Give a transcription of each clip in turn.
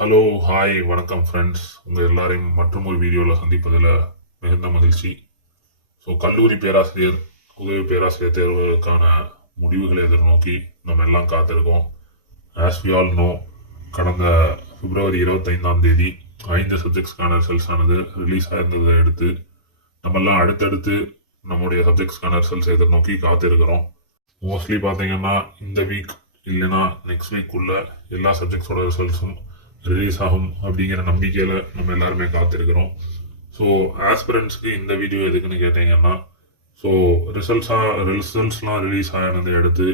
Hello, hi, வணக்கம் friends. உங்கள் எல்லாரையும் மற்றும் ஒரு வீடியோவில் சந்திப்பதில் மிகுந்த மகிழ்ச்சி. ஸோ கல்லூரி பேராசிரியர், உதவி பேராசிரியர் தேர்வுக்கான முடிவுகளை எதிர்நோக்கி நம்ம எல்லாம் காத்திருக்கோம். ஆஸ் வி ஆல் நோ, கடந்த பிப்ரவரி 25ஆம் தேதி 5 சப்ஜெக்ட்ஸ்க்கான ரிசல்ட்ஸ் ஆனது ரிலீஸ் ஆயிருந்ததை அடுத்து நம்மெல்லாம் அடுத்தடுத்து நம்முடைய சப்ஜெக்ட்ஸ்க்கான ரிசல்ட்ஸ் எதிர்நோக்கி காத்திருக்கிறோம். மோஸ்ட்லி பார்த்தீங்கன்னா இந்த வீக் இல்லைன்னா நெக்ஸ்ட் வீக்குள்ள எல்லா சப்ஜெக்ட்ஸோட ரிசல்ட்ஸும் ரிலீஸ் ஆகும் அப்படிங்கிற நம்பிக்கையில் நம்ம எல்லாருமே காத்திருக்கிறோம். ஸோ ஆஸ்பிரண்ட்ஸ்க்கு இந்த வீடியோ எதுக்குன்னு கேட்டீங்கன்னா, ஸோ ரிசல்ட்ஸ்லாம் ரிலீஸ் ஆனதை அடுத்து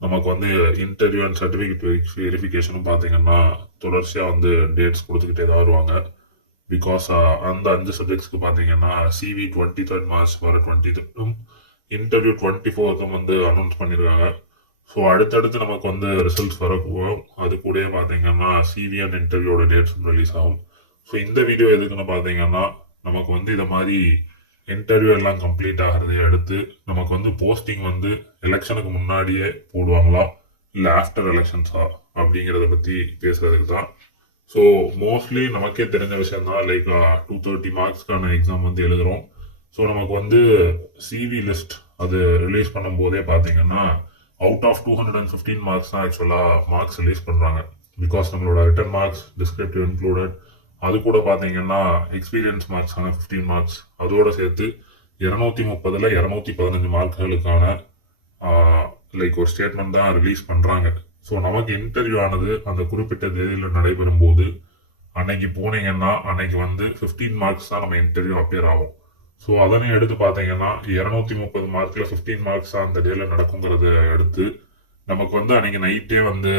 நமக்கு வந்து இன்டர்வியூ அண்ட் சர்டிஃபிகேட் வெரிஃபிகேஷனும் பார்த்தீங்கன்னா தொடர்ச்சியாக வந்து டேட்ஸ் கொடுத்துக்கிட்டே தான் வருவாங்க. பிகாஸ் அந்த 5 சப்ஜெக்ட்ஸ்க்கு பார்த்தீங்கன்னா சிவி 23rd மார்ச் வர 23rd இன்டர்வியூ 24th வந்து அனௌன்ஸ் பண்ணியிருக்காங்க. ஸோ அடுத்தடுத்து நமக்கு வந்து ரிசல்ட்ஸ் வரப்போம். அது கூட பார்த்தீங்கன்னா சிவி அண்ட் இன்டர்வியூட டேட்ஸும் ரிலீஸ் ஆகும். ஸோ இந்த வீடியோ எதுக்குன்னு பார்த்தீங்கன்னா, நமக்கு வந்து இதை மாதிரி இன்டர்வியூ எல்லாம் கம்ப்ளீட் ஆகிறதை அடுத்து நமக்கு வந்து போஸ்டிங் வந்து எலெக்ஷனுக்கு முன்னாடியே போடுவாங்களா இல்லை ஆஃப்டர் எலெக்ஷன்ஸா அப்படிங்கிறத பற்றி பேசுறதுக்கு தான். ஸோ மோஸ்ட்லி நமக்கே தெரிஞ்ச விஷயம் தான். லைக் 230 மார்க்ஸ்க்கான எக்ஸாம் வந்து எழுதுகிறோம். ஸோ நமக்கு வந்து சிவி லிஸ்ட் அது ரிலீஸ் பண்ணும் போதே பார்த்தீங்கன்னா அவுட் ஆஃப் 215 மார்க்ஸ் தான் ஆக்சுவலாக மார்க்ஸ் ரிலீஸ் பண்ணுறாங்க. பிகாஸ் நம்மளோட ரிட்டன் மார்க்ஸ் டிஸ்கிரிப்டிவ் இன்க்ளூடட், அது கூட பார்த்தீங்கன்னா எக்ஸ்பீரியன்ஸ் மார்க்ஸ் ஆன 15 மார்க்ஸ் அதோட சேர்த்து 230ல் 215 மார்க்குகளுக்கான லைக் ஒரு ஸ்டேட்மெண்ட் தான் ரிலீஸ் பண்ணுறாங்க. ஸோ நமக்கு இன்டர்வியூ ஆனது அந்த குறிப்பிட்ட தேதியில் நடைபெறும் போது அன்னைக்கு போனீங்கன்னா அன்னைக்கு வந்து 15 மார்க்ஸ் தான் நம்ம இன்டர்வியூ அப்பியர் ஆகும். ஸோ அதனை எடுத்து பார்த்தீங்கன்னா 230 மார்க்கில் 15 மார்க்ஸ் அந்த டேல நடக்குங்கிறத எடுத்து நமக்கு வந்து அன்னைக்கு நைட்டே வந்து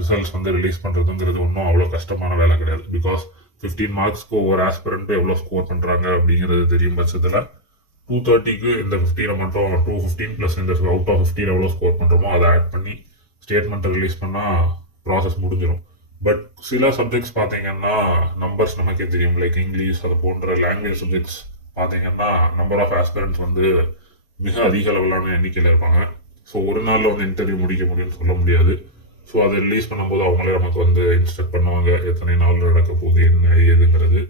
ரிசல்ட்ஸ் வந்து ரிலீஸ் பண்ணுறதுங்கிறது ஒன்றும் அவ்வளோ கஷ்டமான வேலை கிடையாது. பிகாஸ் 15 மார்க்ஸ்க்கு ஒவ்வொரு ஆஸ்பிரண்ட்டும் எவ்வளோ ஸ்கோர் பண்ணுறாங்க அப்படிங்கிறது தெரியும் பட்சத்தில் 230க்கு இந்த 15 மட்டும் 215 ப்ளஸ் இந்த அவுட் ஆஃப் 15 எவ்வளோ ஸ்கோர் பண்ணுறோமோ அதை ஆட் பண்ணி ஸ்டேட்மெண்ட்டை ரிலீஸ் பண்ணால் ப்ராசஸ் முடிஞ்சிடும். பட் சில சப்ஜெக்ட்ஸ் பார்த்தீங்கன்னா நம்பர்ஸ் நமக்கே தெரியும். லைக் இங்கிலீஷ் அது போன்ற லாங்குவேஜ் சப்ஜெக்ட்ஸ் பார்த்தீங்கன்னா நம்பர் ஆஃப் ஆஸ்பிரண்ட்ஸ் வந்து மிக அதிக அளவிலான எண்ணிக்கையில் இருப்பாங்க. ஸோ ஒரு நாளில் வந்து இன்டர்வியூ முடிக்க முடியும்னு சொல்ல முடியாது. ஸோ அதை ரிலீஸ் பண்ணும்போது அவங்களே நமக்கு வந்து இன்ஸ்ட்ரக்ட் பண்ணுவாங்க எத்தனை நாள் நடக்க போகுது என்ன ஏதுங்கிறது.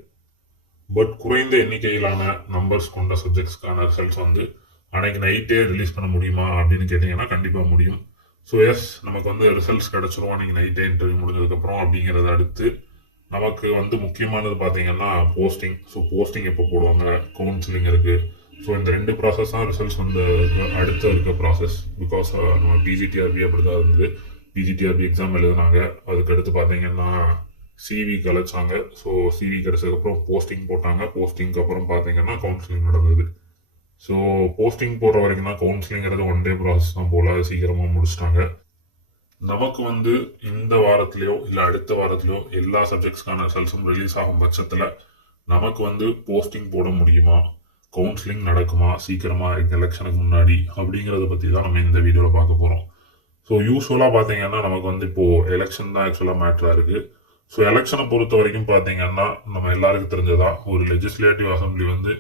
பட் குறைந்த எண்ணிக்கையிலான நம்பர்ஸ் கொண்ட சப்ஜெக்ட்ஸ்க்கான ரிசல்ட்ஸ் வந்து அன்னைக்கு நைட்டே ரிலீஸ் பண்ண முடியுமா அப்படின்னு கேட்டிங்கன்னா கண்டிப்பாக முடியும். ஸோ எஸ், நமக்கு வந்து ரிசல்ட்ஸ் கிடச்சிரும் அன்னைக்கு நைட்டே இன்டர்வியூ முடிஞ்சதுக்கப்புறம். அப்படிங்கிறத அடுத்து நமக்கு வந்து முக்கியமானது பார்த்தீங்கன்னா போஸ்டிங். ஸோ போஸ்டிங் எப்போ போடுவாங்க, கவுன்சிலிங் இருக்குது. ஸோ இந்த 2 ப்ராசஸ் தான் ரிசல்ட்ஸ் வந்து அடுத்த இருக்க ப்ராசஸ். பிகாஸ் நம்ம பிஜிடிஆர்பி அப்படி தான் இருந்தது. பிஜிடிஆர்பி எக்ஸாம் எழுதுனாங்க, அதுக்கடுத்து பார்த்தீங்கன்னா சிவி கலைச்சாங்க. ஸோ சிவி கிடைச்சதுக்கப்புறம் போஸ்டிங் போட்டாங்க. போஸ்டிங்க்கு அப்புறம் பார்த்தீங்கன்னா கவுன்சிலிங் நடந்தது. ஸோ போஸ்டிங் போடுற வரைக்கும் தான் கவுன்சிலிங்கிறது 1 டே ப்ராசஸ் தான் போல, சீக்கிரமாக முடிச்சிட்டாங்க. நமக்கு வந்து இந்த வாரத்திலையோ இல்லை அடுத்த வாரத்திலையோ எல்லா சப்ஜெக்ட்ஸ்க்கான ரிசல்ட்ஸும் ரிலீஸ் ஆகும் பட்சத்தில் நமக்கு வந்து போஸ்டிங் போட முடியுமா, கவுன்சிலிங் நடக்குமா சீக்கிரமாக எலெக்ஷனுக்கு முன்னாடி அப்படிங்கிறத பற்றி தான் நம்ம இந்த வீடியோவில் பார்க்க போகிறோம். ஸோ யூஸ்வலாக பார்த்தீங்கன்னா நமக்கு வந்து இப்போது எலெக்ஷன் தான் ஆக்சுவலாக மேட்டராக இருக்குது. ஸோ எலெக்ஷனை பொறுத்த வரைக்கும் பார்த்தீங்கன்னா நம்ம எல்லாருக்கும் தெரிஞ்சதான், ஒரு லெஜிஸ்லேட்டிவ் அசம்பிளி வந்து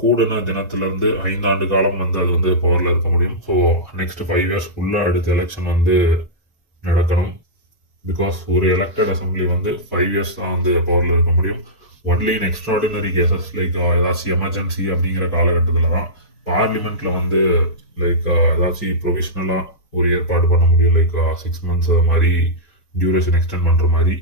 கூடின தினத்திலிருந்து 5 ஆண்டு காலம் வந்து அது வந்து பவரில் இருக்க முடியும். ஸோ நெக்ஸ்ட் 5 இயர்ஸ்க்குள்ள அடுத்த எலெக்ஷன் வந்து நடக்கணும். பிகாஸ் ஒரு எலெக்டட் அசம்பிளி வந்து 5 இயர்ஸ் தான் வந்து பவரில் இருக்க முடியும். Only in extraordinary cases like ஏதாச்சும் எமர்ஜென்சி அப்படிங்கிற காலகட்டத்தில் தான் பார்லிமெண்ட்ல வந்து லைக் ஏதாச்சும் ப்ரொவிஷனலாக ஒரு ஏற்பாடு பண்ண முடியும். லைக் 6 months அது மாதிரி டியூரேஷன் எக்ஸ்டெண்ட் பண்ணுற மாதிரி.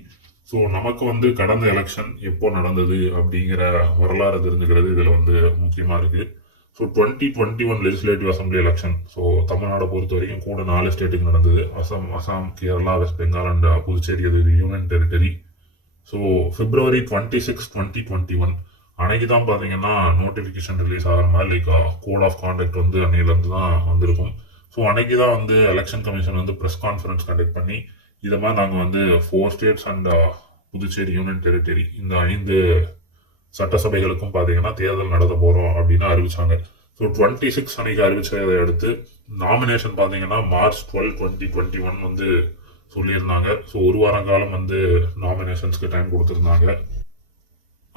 ஸோ நமக்கு வந்து கடந்த எலெக்ஷன் எப்போ நடந்தது அப்படிங்கிற வரலாறு தெரிஞ்சுக்கிறது இதில் வந்து முக்கியமாக இருக்குது. So 2021 legislative assembly election. So தமிழ்நாடை பொறுத்த வரைக்கும் கூட 4 ஸ்டேட்டுக்கு நடந்தது. அசாம், கேரளா, வெஸ்ட் பெங்கால் அண்ட் புதுச்சேரி, அது யூனியன் டெரிட்டரி. ஸோ February 26, 2021 அன்னைக்கு தான் பார்த்தீங்கன்னா நோட்டிஃபிகேஷன் ரிலீஸ் ஆகிற மாதிரி லைக் கோட் ஆஃப் கான்டக்ட் வந்து அன்னையிலேருந்து தான் வந்திருக்கும். ஸோ அன்னைக்கு தான் வந்து எலெக்ஷன் கமிஷன் வந்து ப்ரெஸ் கான்ஃபரன்ஸ் கண்டக்ட் பண்ணி இதை மாதிரி நாங்கள் வந்து 4 states and Puducherry union territory இந்த 5 சட்டசபைகளுக்கும் பார்த்தீங்கன்னா தேர்தல் நடத்த போகிறோம் அப்படின்னு அறிவிச்சாங்க. ஸோ 26 அன்னைக்கு அறிவிச்சதை அடுத்து நாமினேஷன் பார்த்தீங்கன்னா March 12, 2021 வந்து சொல்லியிருந்தாங்க. ஸோ ஒரு வாரம் காலம் வந்து நாமினேஷன்ஸ்க்கு டைம் கொடுத்துருந்தாங்க.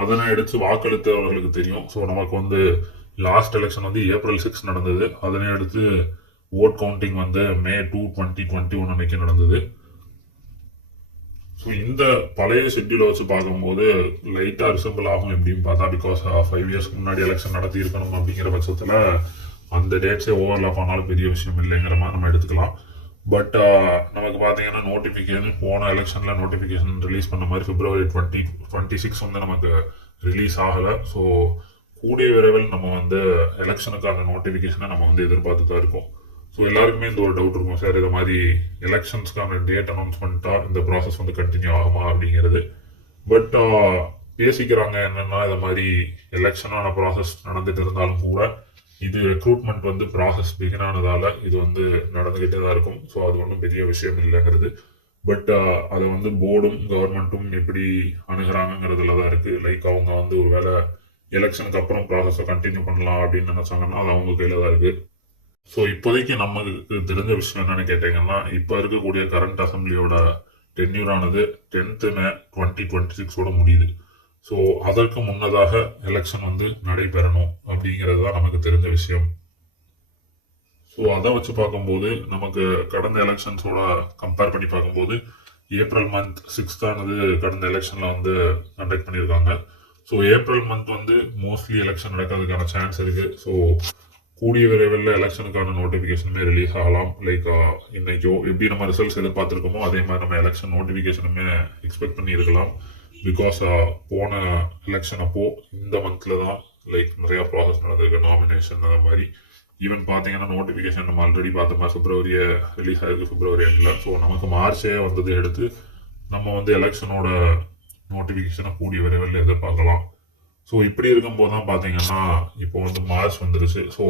அதனை எடுத்து வாக்களித்தவர்களுக்கு தெரியும். ஸோ நமக்கு வந்து லாஸ்ட் எலெக்ஷன் வந்து April 6 நடந்தது. அதனை அடுத்து ஓட் கவுண்டிங் வந்து May 2, 2021 அன்னைக்கு நடந்தது. ஸோ இந்த பழைய ஷெட்யூலை வச்சு பார்க்கும்போது லைட்டாக ரிசம்பிள் ஆகும் எப்படின்னு பார்த்தா, பிகாஸ் 5 இயர்ஸ்க்கு முன்னாடி எலெக்ஷன் நடத்தி இருக்கணும் அப்படிங்கிற பட்சத்தில் அந்த டேட்ஸே ஓவர்லாப் ஆனாலும் பெரிய விஷயம் இல்லைங்கிற மாதிரி நம்ம எடுத்துக்கலாம். பட் நமக்கு பார்த்தீங்கன்னா நோட்டிஃபிகேஷன் போன எலெக்ஷனில் நோட்டிஃபிகேஷன் ரிலீஸ் பண்ண மாதிரி February 2026 வந்து நமக்கு ரிலீஸ் ஆகலை. ஸோ கூடிய விரைவில் நம்ம வந்து எலெக்ஷனுக்கான நோட்டிஃபிகேஷனை நம்ம வந்து எதிர்பார்த்து தான் இருக்கோம். ஸோ எல்லாருக்குமே இந்த ஒரு டவுட் இருக்கும், சார் இது மாதிரி எலெக்ஷன்ஸ்க்கான டேட் அனௌன்ஸ் பண்ணிட்டா இந்த ப்ராசஸ் வந்து கண்டினியூ ஆகுமா அப்படிங்கிறது. பட் பேசிக்கிறாங்க என்னன்னா, இது மாதிரி எலெக்ஷனான ப்ராசஸ் நடந்துட்டு இருந்தாலும் கூட இது ரெக்ரூட்மெண்ட் வந்து ப்ராசஸ் பிகின் ஆனதால இது வந்து நடந்துகிட்டே தான் இருக்கும். ஸோ அது ஒன்றும் பெரிய விஷயம் இல்லைங்கிறது. பட் அதை வந்து போர்டும் கவர்மெண்ட்டும் எப்படி அணுகிறாங்கிறதுல தான் இருக்கு. லைக் அவங்க வந்து ஒரு வேளை எலெக்ஷனுக்கு அப்புறம் ப்ராசஸை கண்டினியூ பண்ணலாம் அப்படின்னு நினைச்சாங்கன்னா அது அவங்க கையில தான் இருக்கு. ஸோ இப்போதைக்கு நமக்கு தெரிஞ்ச விஷயம் என்னன்னு கேட்டீங்கன்னா, இப்போ இருக்கக்கூடிய கரண்ட் அசம்பிளியோட டென்யூர் ஆனது 10th May 2026 முடியுது. ஸோ அதற்கு முன்னதாக எலெக்ஷன் வந்து நடைபெறணும் அப்படிங்கிறது தான் நமக்கு தெரிஞ்ச விஷயம். ஸோ அதை வச்சு பார்க்கும்போது நமக்கு கடந்த எலெக்ஷன்ஸோட கம்பேர் பண்ணி பார்க்கும்போது ஏப்ரல் மந்த் 6th ஆனது கடந்த எலெக்ஷனில் வந்து கண்டக்ட் பண்ணியிருக்காங்க. ஸோ ஏப்ரல் மந்த் வந்து மோஸ்ட்லி எலெக்ஷன் நடக்கிறதுக்கான சான்ஸ் இருக்குது. ஸோ கூடிய விரைவில் எலெக்ஷனுக்கான நோட்டிஃபிகேஷனுமே ரிலீஸ் ஆகலாம். லைக் இன்னைக்கோ எப்படி நம்ம ரிசல்ட்ஸ் எதிர்பார்த்துருக்கோமோ அதே மாதிரி நம்ம எலெக்ஷன் நோட்டிஃபிகேஷனுமே எக்ஸ்பெக்ட் பண்ணியிருக்கலாம். பிகாஸ் போன எலெக்ஷன் அப்போ இந்த மந்த்ல தான் லைக் நிறைய ப்ராசஸ் நடந்திருக்கு, நாமினேஷன் அந்த மாதிரி. ஈவன் பார்த்தீங்கன்னா நோட்டிஃபிகேஷன் நம்ம ஆல்ரெடி பார்த்த மாதிரி February ரிலீஸ் ஆயிருக்கு, February எண்டில். ஸோ நமக்கு மார்ச்சே வந்தது எடுத்து நம்ம வந்து எலெக்ஷனோட நோட்டிஃபிகேஷனை கூடிய விரைவில் எதிர்பார்க்கலாம். ஸோ இப்படி இருக்கும்போது தான் பார்த்தீங்கன்னா இப்போ வந்து மார்ச் வந்துருச்சு. ஸோ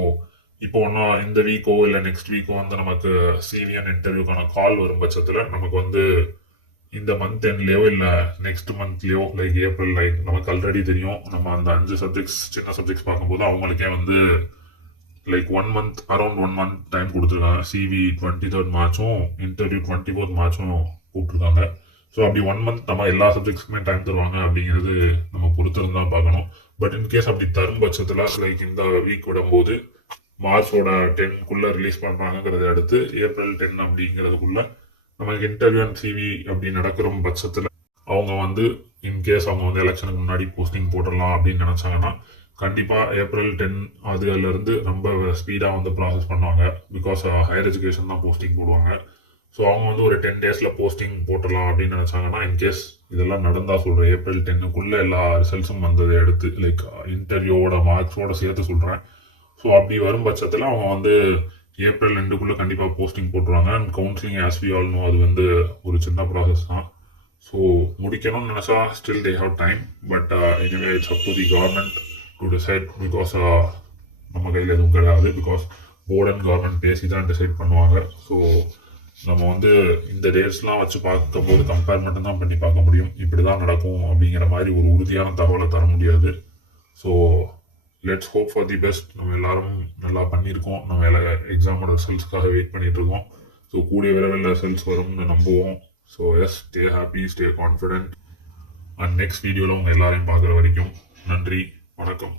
இப்போ ஒன்றா இந்த வீக்கோ இல்லை நெக்ஸ்ட் வீக்கோ வந்து நமக்கு சிவிஎன் இன்டர்வியூக்கான கால் வரும் பட்சத்தில் நமக்கு வந்து இந்த மந்த் எண்ட்லேயோ இல்லை நெக்ஸ்ட் மந்த்லேயோ லைக் ஏப்ரல், லைக் நமக்கு ஆல்ரெடி தெரியும் நம்ம அந்த 5 சப்ஜெக்ட்ஸ் சின்ன சப்ஜெக்ட்ஸ் பார்க்கும்போது அவங்களுக்கே வந்து like 1 month around 1 month time கொடுத்துருக்காங்க. சிவி 23rd மார்ச்சும் இன்டர்வியூ 24th மார்ச்சும் கூப்பிட்டுருக்காங்க. ஸோ அப்படி 1 month நம்ம எல்லா சப்ஜெக்ட்ஸ்க்குமே டைம் தருவாங்க அப்படிங்கிறது நம்ம பொறுத்திருந்து தான் பார்க்கணும். பட் இன்கேஸ் அப்படி தரும் பட்சத்தில் லைக் இந்த வீக் விடும்போது மார்ச்சோட 10க்குள்ளே ரிலீஸ் பண்ணுறாங்கிறத அடுத்து ஏப்ரல் 10 அப்படிங்கிறதுக்குள்ள நமக்கு இன்டர்வியூ அண்ட் சிவி அப்படி நடக்கிற பட்சத்தில் அவங்க வந்து இன்கேஸ் அவங்க வந்து எலெக்ஷனுக்கு முன்னாடி போஸ்டிங் போட்டுடலாம் அப்படின்னு நினச்சாங்கன்னா கண்டிப்பாக ஏப்ரல் 10 அதுலேருந்து ரொம்ப ஸ்பீடாக வந்து ப்ராசஸ் பண்ணுவாங்க. பிகாஸ் ஹையர் எஜுகேஷன் தான் போஸ்டிங் போடுவாங்க. ஸோ அவங்க வந்து ஒரு 10 daysல போஸ்டிங் போட்டுடலாம் அப்படின்னு நினச்சாங்கன்னா, இன்கேஸ் இதெல்லாம் நடந்தால் சொல்கிறேன், ஏப்ரல் 10க்குள்ளே எல்லா ரிசல்ட்ஸும் வந்ததை எடுத்து லைக் இன்டர்வியூவோட மார்க்ஸோட சேர்த்து சொல்கிறேன். ஸோ அப்படி வரும் பட்சத்தில் அவங்க வந்து ஏப்ரல் 2க்குள்ளே கண்டிப்பாக போஸ்டிங் போட்டுருவாங்க. And counselling as we all know அது வந்து ஒரு சின்ன ப்ராசஸ் தான். ஸோ முடிக்கணும்னு நினச்சா still they have time. But anyway it's up to the government to decide. Because நம்ம கையில் எதுவும் கிடையாது. பிகாஸ் போர்ட் அண்ட் கவர்மெண்ட் பேசி தான் டிசைட் பண்ணுவாங்க. ஸோ நம்ம வந்து இந்த டேட்ஸ்லாம் வச்சு பார்க்கும்போது கம்பேர் மட்டும்தான் பண்ணி பார்க்க முடியும். இப்படி தான் நடக்கும் அப்படிங்கிற மாதிரி ஒரு உறுதியான தகவலை தர முடியாது. So let's hope for the best. நம்ம எல்லாரும் நல்லா பண்ணியிருக்கோம். நம்ம எக்ஸாமோட ரிசல்ட்ஸ்க்காக வெயிட் பண்ணிட்டு இருக்கோம். ஸோ கூடிய விரைவில் ரிசல்ட்ஸ் வரும்னு நம்புவோம். So yes, stay happy, stay confident. And next வீடியோவில் உங்கள் எல்லாரையும் பார்க்குற வரைக்கும் நன்றி, வணக்கம்.